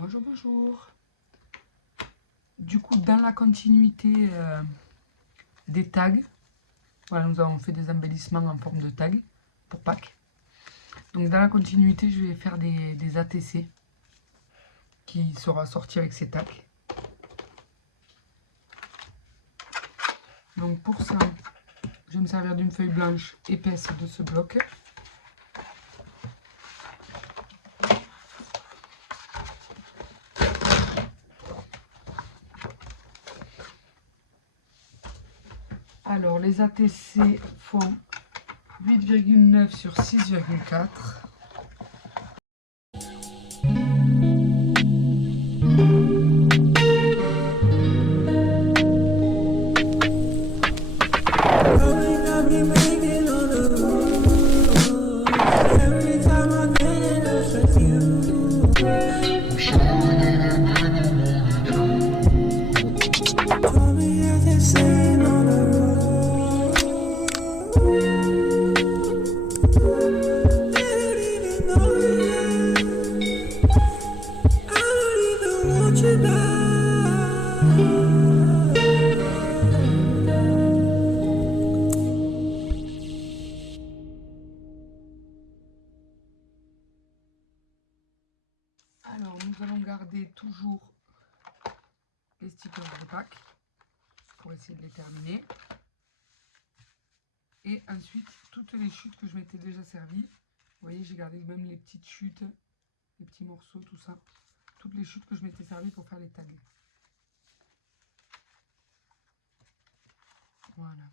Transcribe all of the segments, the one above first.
Bonjour, bonjour. Du coup, dans la continuité des tags, voilà, nous avons fait des embellissements en forme de tag pour Pâques. Donc dans la continuité, je vais faire des ATC qui sera sorti avec ces tags. Donc pour ça, je vais me servir d'une feuille blanche épaisse de ce bloc. Alors les ATC font 8,9 sur 6,4. Alors, nous allons garder toujours les stickers de Pâques pour essayer de les terminer. Et ensuite, toutes les chutes que je m'étais déjà servi. Vous voyez, j'ai gardé même les petites chutes, les petits morceaux, tout ça. Toutes les chutes que je m'étais servi pour faire les tags. Voilà.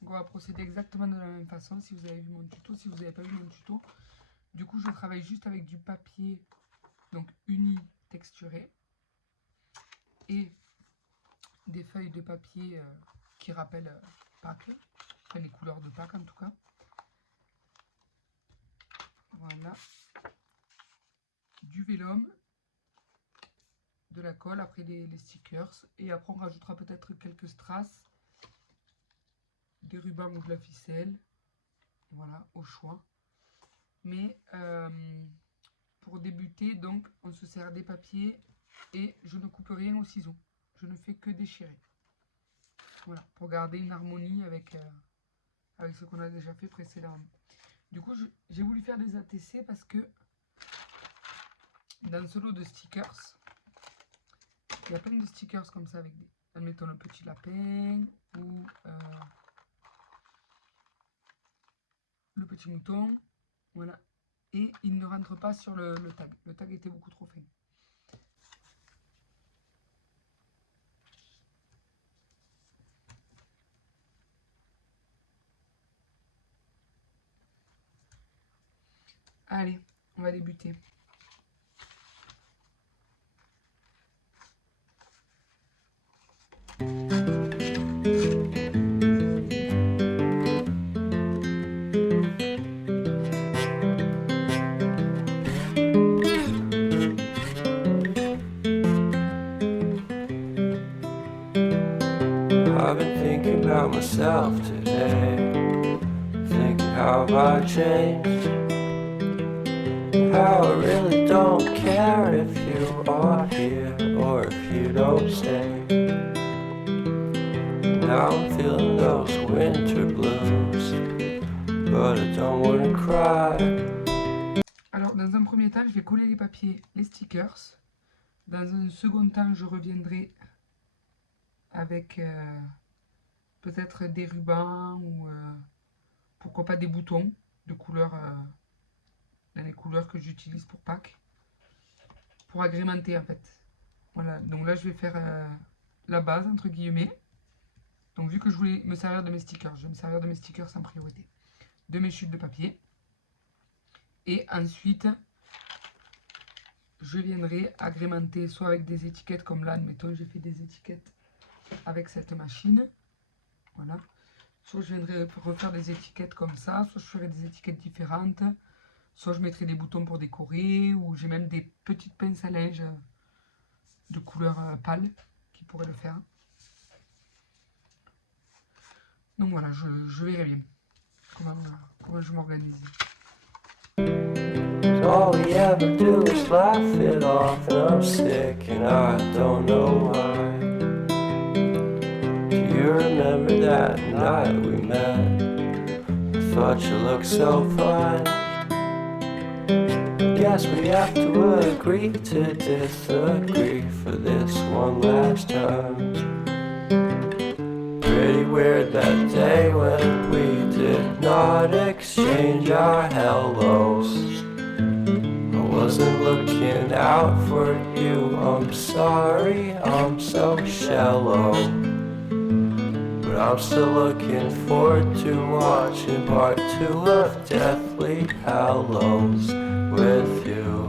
Donc on va procéder exactement de la même façon. Si vous avez vu mon tuto, si vous n'avez pas vu mon tuto. Du coup, je travaille juste avec du papier, donc uni texturé. Et des feuilles de papier qui rappellent Pâques. Enfin, les couleurs de Pâques en tout cas. Voilà. Du vélum, de la colle, après les stickers. Et après, on rajoutera peut-être quelques strass, des rubans ou de la ficelle. Voilà, au choix. Mais pour débuter, donc, on se sert des papiers et je ne coupe rien au ciseau. Je ne fais que déchirer. Voilà, pour garder une harmonie avec ce qu'on a déjà fait précédemment. Du coup, j'ai voulu faire des ATC parce que dans ce lot de stickers, il y a plein de stickers comme ça avec des, admettons, un petit lapin ou le petit mouton. Voilà. Et il ne rentre pas sur le tag. Le tag était beaucoup trop fin. Allez, on va débuter. I've been thinking about myself today, thinking how I changed, how I really don't care if you are here or if you don't stay. Now I'm feeling those winter blues, but I don't wanna cry. Alors, dans un premier temps, je vais coller les papiers, les stickers. Dans un second temps, je reviendrai avec peut-être des rubans ou pourquoi pas des boutons de couleurs, dans les couleurs que j'utilise pour Pâques. Pour agrémenter en fait. Voilà, donc là je vais faire la base entre guillemets. Donc vu que je voulais me servir de mes stickers, je vais me servir de mes stickers en priorité. De mes chutes de papier. Et ensuite, je viendrai agrémenter soit avec des étiquettes comme là, admettons, j'ai fait des étiquettes avec cette machine. Voilà. Soit je viendrai refaire des étiquettes comme ça, soit je ferai des étiquettes différentes. Soit je mettrai des boutons pour décorer, ou j'ai même des petites pinces à linge de couleur pâle qui pourraient le faire. Donc voilà, je verrai bien comment je m'organise. all we ever do is laugh it off, and I'm sick and I don't know why. Do you remember that night we met? I thought you looked so fine. Guess we have to agree to disagree for this one last time. Pretty weird that day when we did not exchange our hellos. I wasn't looking out for you, I'm sorry, I'm so shallow. But I'm still looking forward to watching part 2 of Deathly Hallows with you.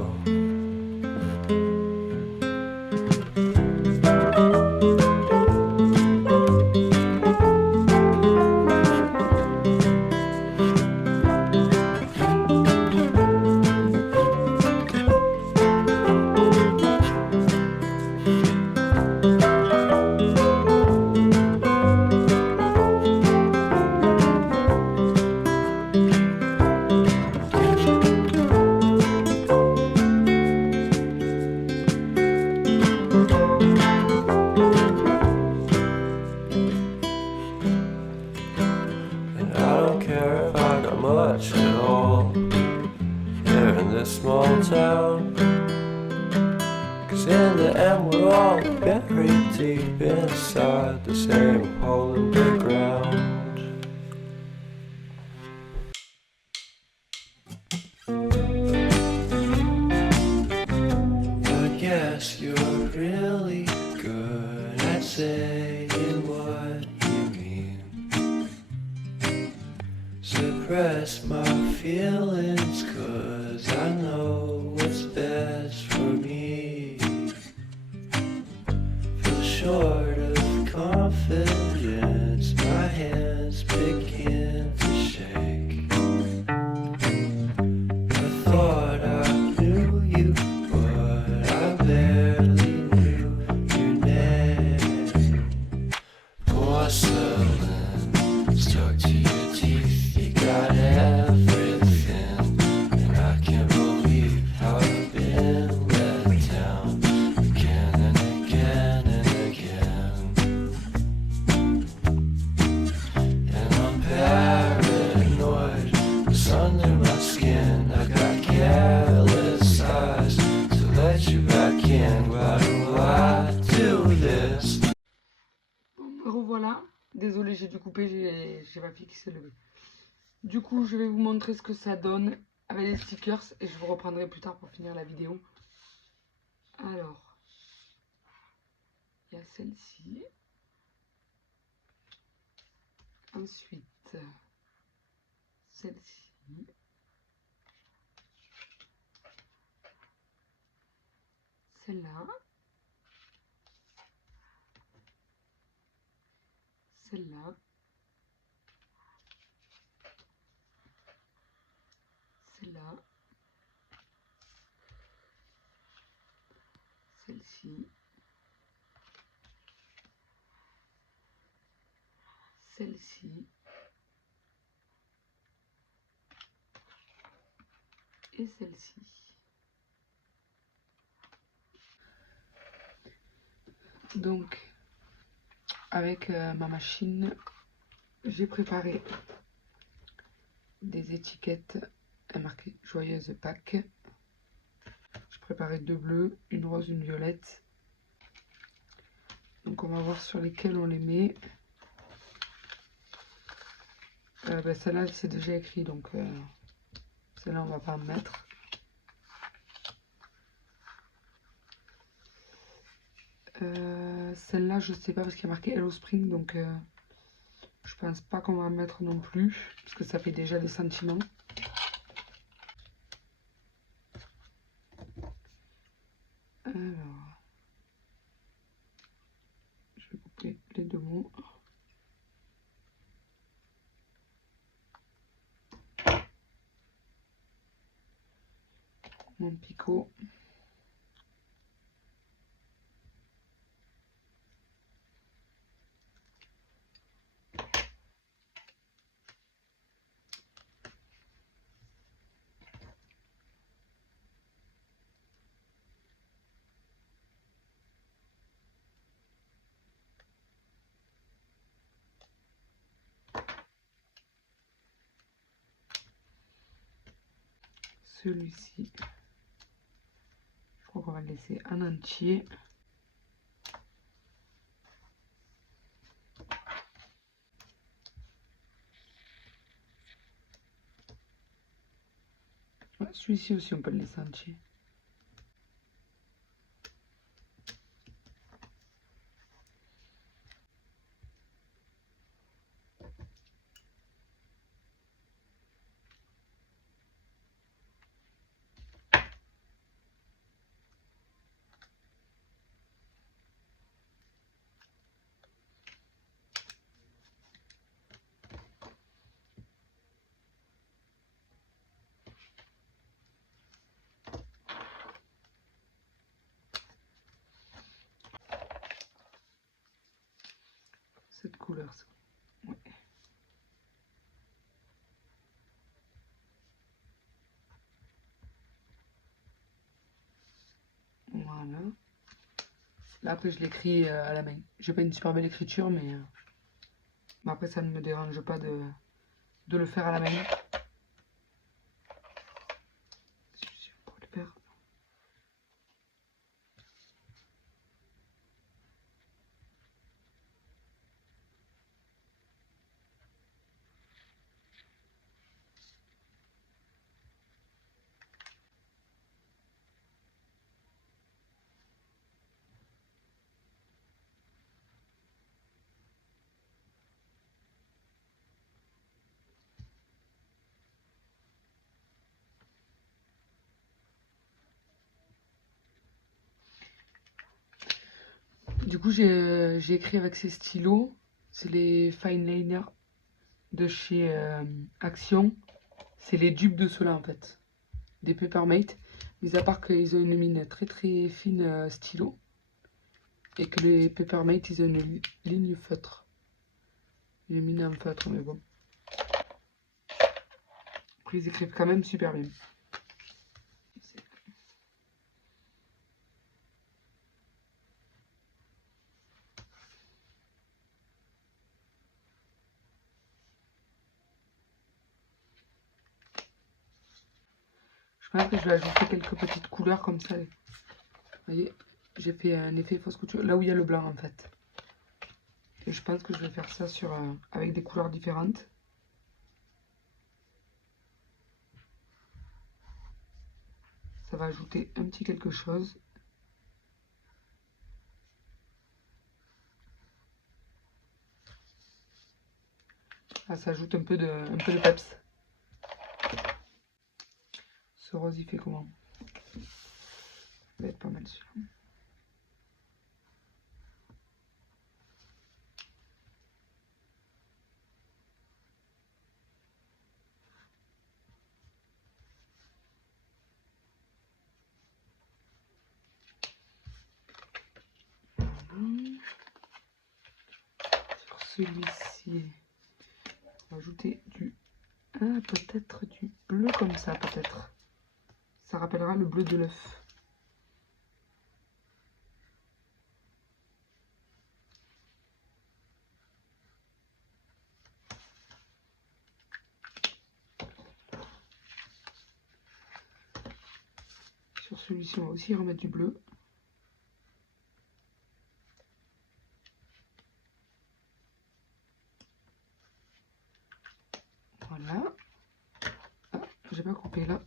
And I don't care if I got much at all here in this small town, 'cause in the end we're all buried deep inside the same hole in the ground. I guess you're really good at saying what you mean. Suppress my feelings, 'cause I know what's best for me. Feel short of confidence, my hands begin to shake. I thought I knew you, but I barely knew your name. Porcelain stuck to your teeth, you got everything, and I can't believe how I've been let down again and again and again. And I'm paranoid, it's under my skin. I got careless eyes to let you back in. Why do I do this? Bon, me revoilà. Désolée, j'ai dû couper, j'ai ma fille qui s'est levée. Du coup, je vais vous montrer ce que ça donne avec les stickers et je vous reprendrai plus tard pour finir la vidéo. Alors, il y a celle-ci. Ensuite, celle-ci. Celle-là. Celle-là. Celle-là. Celle-ci. Celle-ci. Et celle-ci. Donc, avec ma machine, j'ai préparé des étiquettes marquées Joyeuse Pâques. J'ai préparé 2 bleus, une rose, une violette. Donc on va voir sur lesquelles on les met. Celle-là c'est déjà écrit, donc celle-là on va pas en mettre. Celle-là je sais pas parce qu'il y a marqué Hello Spring, donc je pense pas qu'on va en mettre non plus parce que ça fait déjà des sentiments. Alors, je vais couper les 2 mots. Mon picot. celui-ci, je crois qu'on va le laisser en entier. Ouais, celui-ci aussi, on peut le laisser entier. Cette couleur, ça. Ouais. Voilà. Là, après, je l'écris à la main. J'ai pas une super belle écriture, mais après, ça ne me dérange pas de le faire à la main. Pour le faire. Du coup, j'ai écrit avec ces stylos. C'est les fine liners de chez Action. C'est les dupes de ceux-là, en fait. Des Papermate. Mis à part qu'ils ont une mine très très fine stylo. Et que les Papermate, ils ont une ligne feutre. Une mine en feutre, mais bon. Après, ils écrivent quand même super bien. Je pense que je vais ajouter quelques petites couleurs comme ça. Vous voyez, j'ai fait un effet fausse couture là où il y a le blanc en fait. Et je pense que je vais faire ça sur, avec des couleurs différentes. Ça va ajouter un petit quelque chose. Ah, ça ajoute un peu de peps. Ce rose il fait comment? Ça va être pas mal celui-là. Sur celui-ci, on va ajouter du... Ah, peut-être du bleu comme ça, peut-être. Ça rappellera le bleu de l'œuf. Sur celui-ci, on va aussi remettre du bleu. Voilà. Ah, j'ai pas coupé là.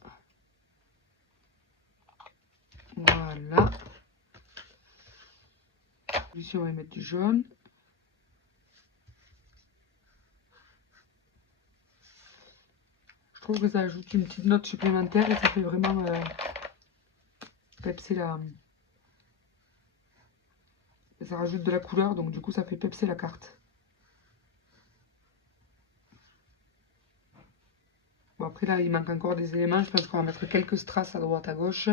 Voilà. Ici, on va mettre du jaune. Je trouve que ça ajoute une petite note supplémentaire et ça fait vraiment pepser la... Ça rajoute de la couleur, donc du coup, ça fait pepser la carte. Bon, après, là, il manque encore des éléments. Je pense qu'on va mettre quelques strass à droite, à gauche.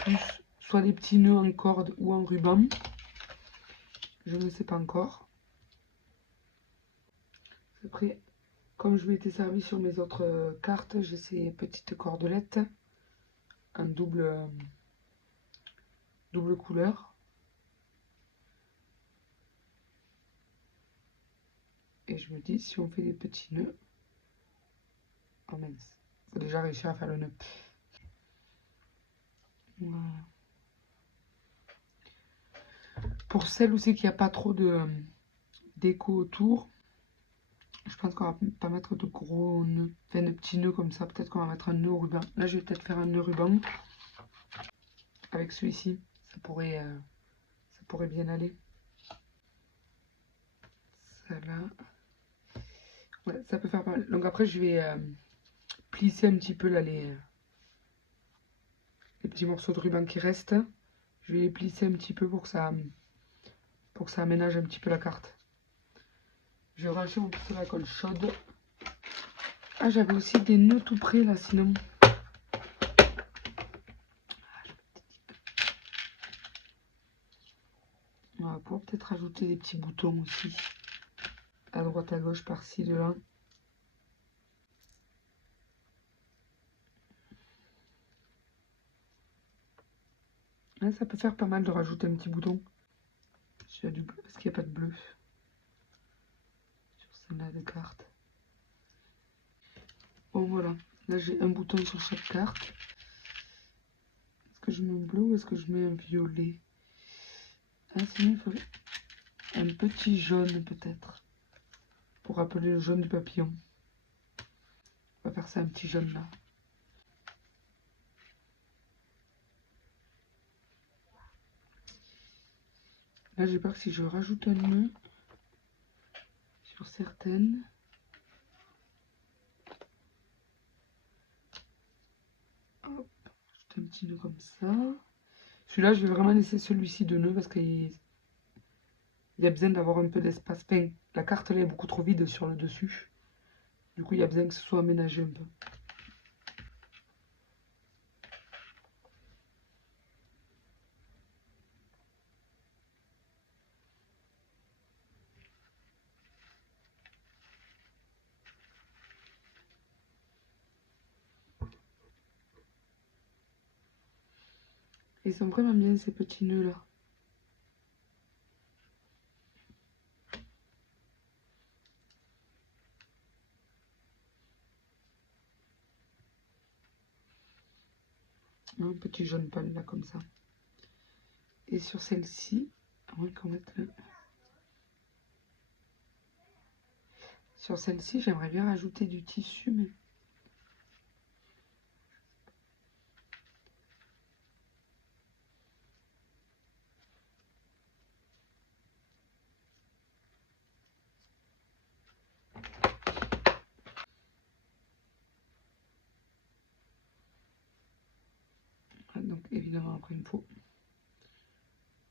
Plus soit des petits nœuds en corde ou en ruban. Je ne sais pas encore. Après, comme je m'étais servi sur mes autres cartes, j'ai ces petites cordelettes en double couleur. Et je me dis, si on fait des petits nœuds... Oh mince, faut déjà réussir à faire le nœud. Voilà. Pour celle aussi qui n'y a pas trop de déco autour, je pense qu'on va pas mettre de gros nœuds, enfin de petits nœuds comme ça. Peut-être qu'on va mettre un nœud au ruban. Là, je vais peut-être faire un nœud ruban avec celui-ci. Ça pourrait bien aller. Ça là. Ouais, ça peut faire pas mal. Donc après, je vais plisser un petit peu là les petits morceaux de ruban qui restent. Je vais les plisser un petit peu pour que ça aménage un petit peu la carte. Je vais ranger mon pistolet à colle chaude. Ah, j'avais aussi des nœuds tout près là, sinon. On va pouvoir peut-être rajouter des petits boutons aussi. À droite, à gauche, par-ci, de là. Là, ça peut faire pas mal de rajouter un petit bouton. J'ai du bleu, parce qu'il n'y a pas de bleu sur celle-là de carte. Bon, voilà. Là, j'ai un bouton sur chaque carte. Est-ce que je mets un bleu ou est-ce que je mets un violet? Ah, sinon, il faudrait un petit jaune, peut-être. Pour rappeler le jaune du papillon. On va faire ça, un petit jaune, là. Là, j'ai peur que si je rajoute un nœud sur certaines... Hop, rajouter un petit nœud comme ça. Celui-là, je vais vraiment laisser celui-ci de nœud parce qu'il y a besoin d'avoir un peu d'espace. Enfin, la carte, là, est beaucoup trop vide sur le dessus. Du coup, il y a besoin que ce soit aménagé un peu. Ils sont vraiment bien ces petits nœuds là. Un petit jaune pâle là comme ça. Et sur celle-ci, à moins qu'on mette le... Sur celle-ci, j'aimerais bien rajouter du tissu, mais... Donc évidemment, après, il me faut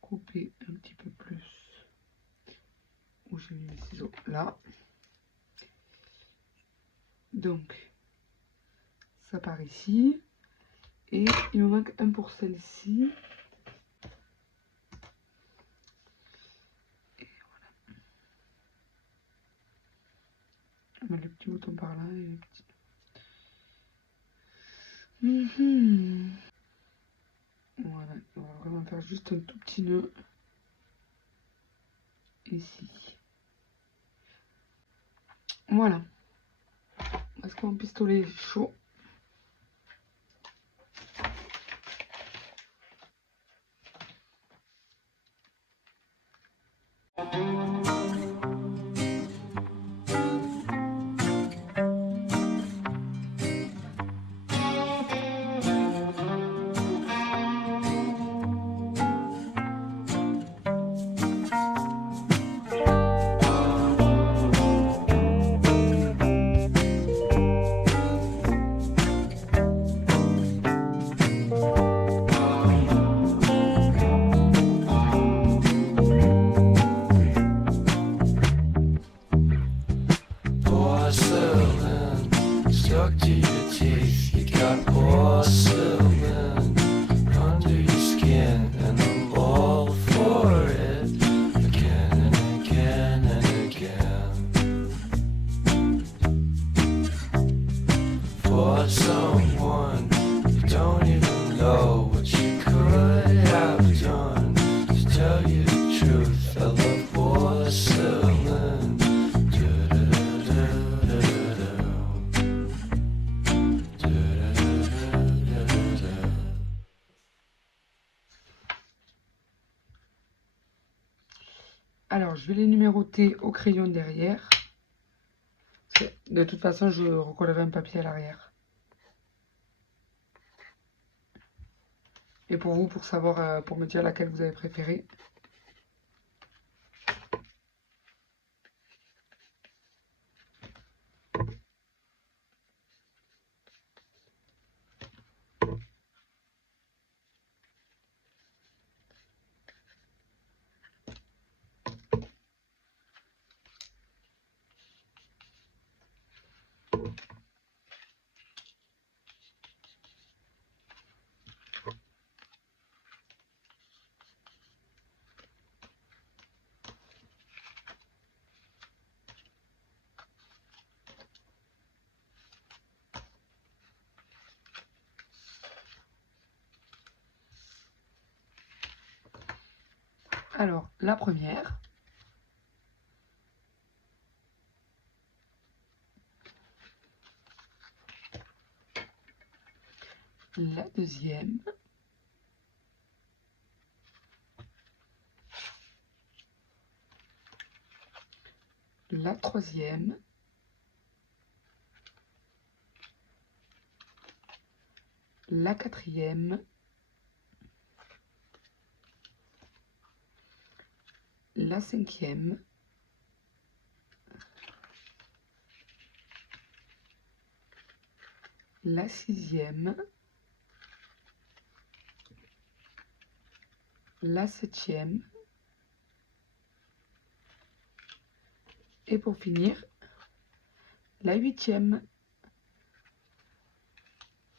couper un petit peu plus. Où j'ai mis mes ciseaux? Là. Donc, ça part ici. Et il me manque un pour celle-ci. Et voilà. On met le petit bouton par là et le petit... Voilà, on va vraiment faire juste un tout petit nœud ici. Voilà. Est-ce que mon pistolet est chaud? Alors, je vais les numéroter au crayon derrière. De toute façon, je recollerai un papier à l'arrière. Et pour vous, pour savoir, pour me dire laquelle vous avez préférée. Alors, la première. La deuxième. La troisième. La quatrième. La cinquième. La sixième. La septième. Et pour finir, la huitième.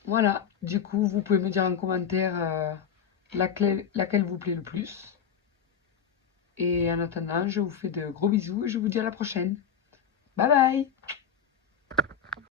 Voilà, du coup, vous pouvez me dire en commentaire laquelle vous plaît le plus. Et en attendant, je vous fais de gros bisous et je vous dis à la prochaine. Bye bye!